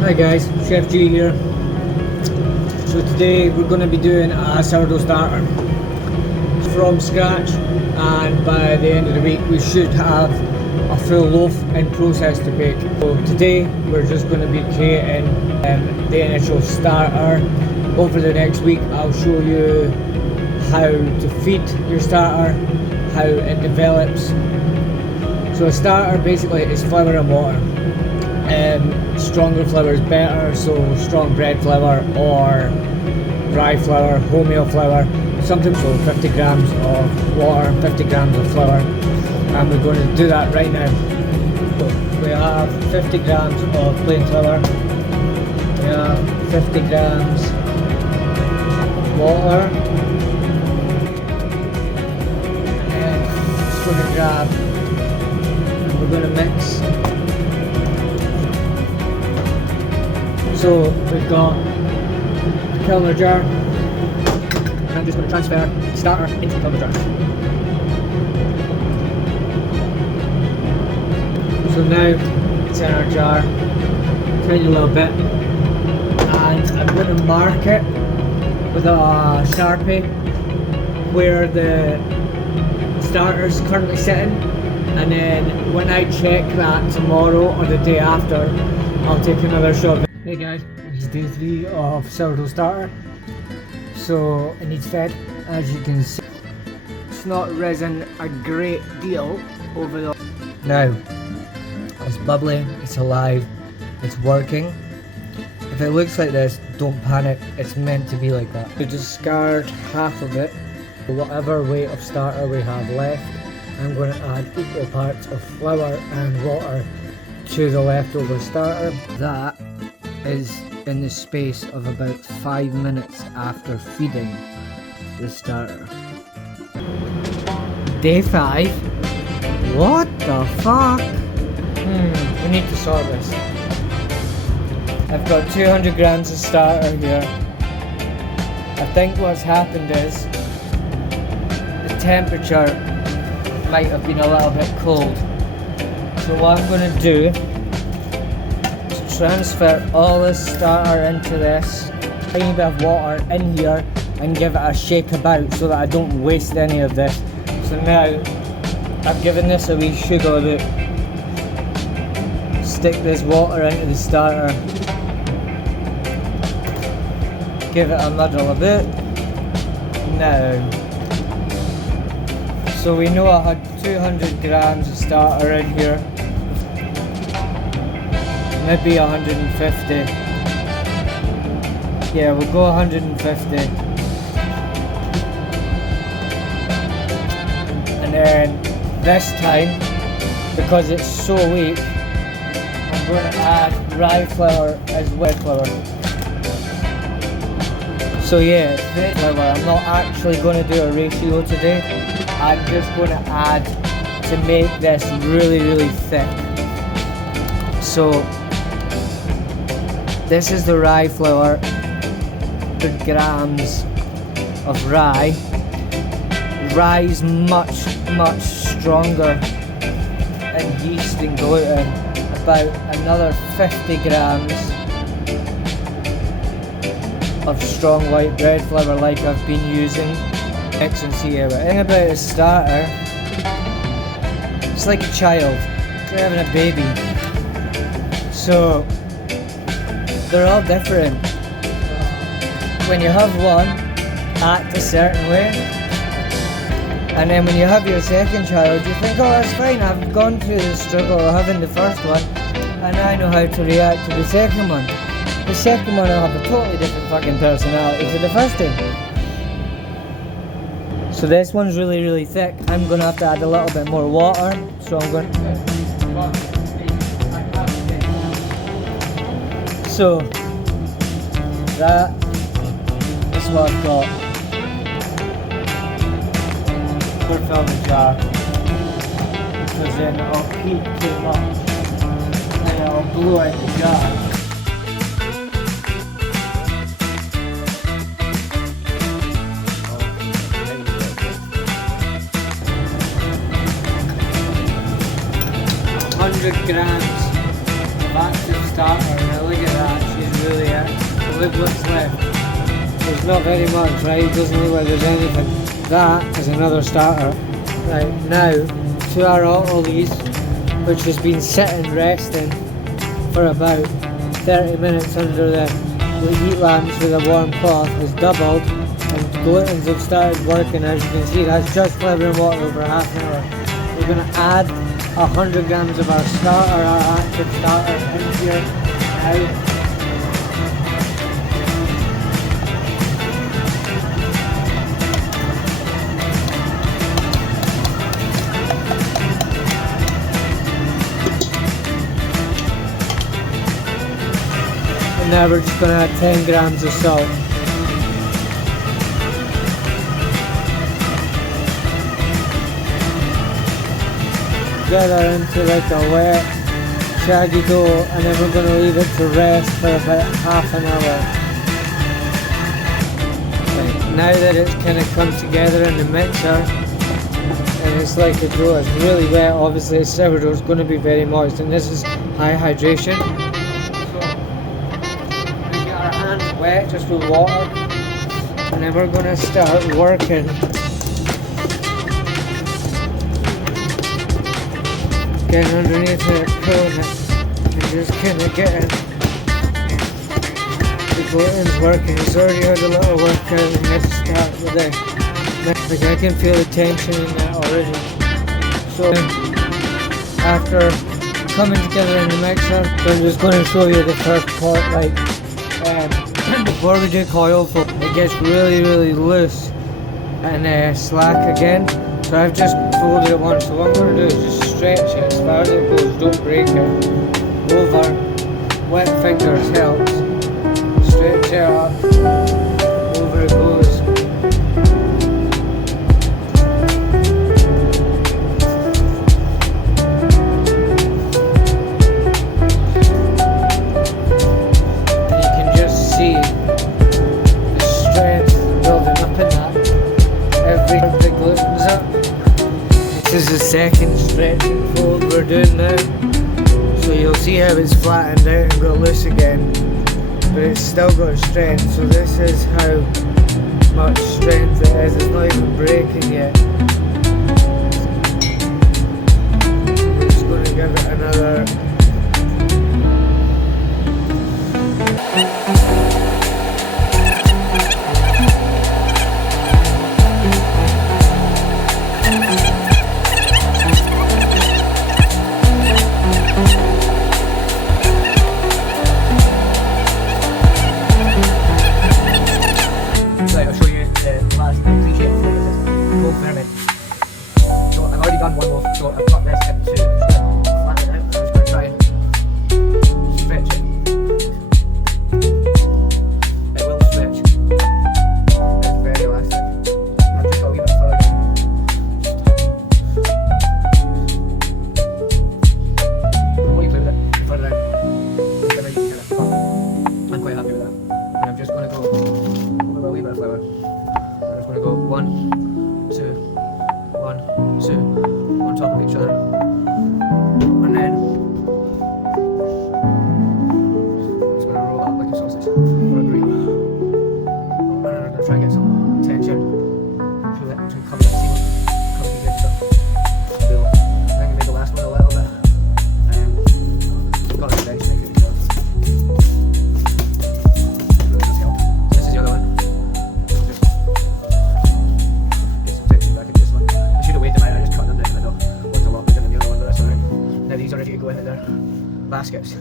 Hi guys, Chef G here. So today we're going to be doing a sourdough starter from scratch, and by the end of the week we should have a full loaf in process to bake. So today we're just going to be creating the initial starter. Over the next week I'll show you how to feed your starter, how it develops. So a starter basically is flour and water. Stronger flour is better, so strong bread flour or rye flour, wholemeal flour, something. So 50 grams of water, 50 grams of flour, and we're going to do that right now. So we have 50 grams of plain flour, we have 50 grams water, and then just going to grab, and we're going to mix. So we've got a Kelner jar, and I'm just going to transfer the starter into the Kelner jar. So now it's in our jar, tiny little bit, and I'm going to mark it with a Sharpie where the starter is currently sitting, and then when I check that tomorrow or the day after, I'll take another shot. Hey guys, this is day 3 of sourdough starter. So it needs fed, as you can see. It's not risen a great deal over the... Now, it's bubbly, it's alive, it's working. If it looks like this, don't panic, it's meant to be like that. We discard half of it. Whatever weight of starter we have left, I'm going to add equal parts of flour and water to the leftover starter. That is in the space of about 5 minutes after feeding the starter. Day 5? What the fuck? We need to sort this. I've got 200 grams of starter here. I think what's happened is the temperature might have been a little bit cold. So what I'm going to do, transfer all this starter into this, tiny bit of water in here, and give it a shake about so that I don't waste any of this. So now I've given this a wee sugar loop. Stick this water into the starter, give it a muddle a bit. Now, so we know I had 200 grams of starter in here. Maybe 150. Yeah, we'll go 150. And then this time, because it's so weak, I'm going to add rye flour as wet flour. So yeah, this flour, I'm not actually going to do a ratio today. I'm just going to add to make this really thick. So this is the rye flour, 100 grams of rye. Rye is much stronger in yeast and gluten. About another 50 grams of strong white bread flour like I've been using. Mix and see how it. The thing about a starter, it's like a child. It's like having a baby. So they're all different. When you have one, act a certain way, and then when you have your second child, you think, oh, that's fine, I've gone through the struggle of having the first one, and I know how to react to the second one. The second one will have a totally different fucking personality to the first thing. So this one's really thick. I'm going to have to add a little bit more water, so I'm going to... So that is what I've got. We'll fill the jar, because then it'll heat too much and it'll blow out the jar. 100 grams of active starter. Now look at that. look what's left. There's not very much, right? It doesn't look like there's anything. That is another starter. Right, now to our Ottolese, which has been sitting resting for about 30 minutes under the heat lamps with a warm cloth, has doubled, and glutens have started working. As you can see, that's just flavouring water over half an hour. We're going to add 100 grams of our starter, our active starter, in here now. Now we're just going to add 10 grams of salt. Get that into like a wet, shaggy dough, and then we're going to leave it to rest for about half an hour. Right, now that it's kind of come together in the mixer, and it's like a dough, it's really wet. Obviously sourdough is going to be very moist, and this is high hydration. Wet just with water, and then we're going to start working. Getting underneath it, pulling it, and just kind of getting the gluten's working. It's already had a little workout, and let's start with it. Like I can feel the tension in that already. So after coming together in the mixer, so I'm just going to show you the first part. Like before we do coil foam, it gets really loose and slack again. So I've just folded it once. So what I'm going to do is just stretch it as far as it goes. Don't break it. Over. Wet fingers helps. Stretch it up. Over it goes. This is the second stretching fold we're doing now, so you'll see how it's flattened out and got loose again, but it's still got strength. So this is how much strength it is. It's not even breaking yet. We're just going to give it another done one loaf, so I've got this into flatten it out. I'm just going to try and stretch it. It will stretch. It's very elastic. I'll just go a wee bit further. What you play with it, further out. I'm quite happy with that. And I'm just going to go over a wee bit of flour. I'm just going to go 1, 2, 1, 2 on top of each other, and then I'm just going to roll it up like a sausage or a burrito, and then I'm going to try and get some tension to it to cover that seam, cover the good stuff. So I think I made the last one a little bit, got it ready to make it as well. Really does help. This is the other one. Just get some tension back into this one. I should have waited a minute. I just cut them down in the middle. One's a lot bigger than the other one, but that's alright. Now these are ready to go into their baskets.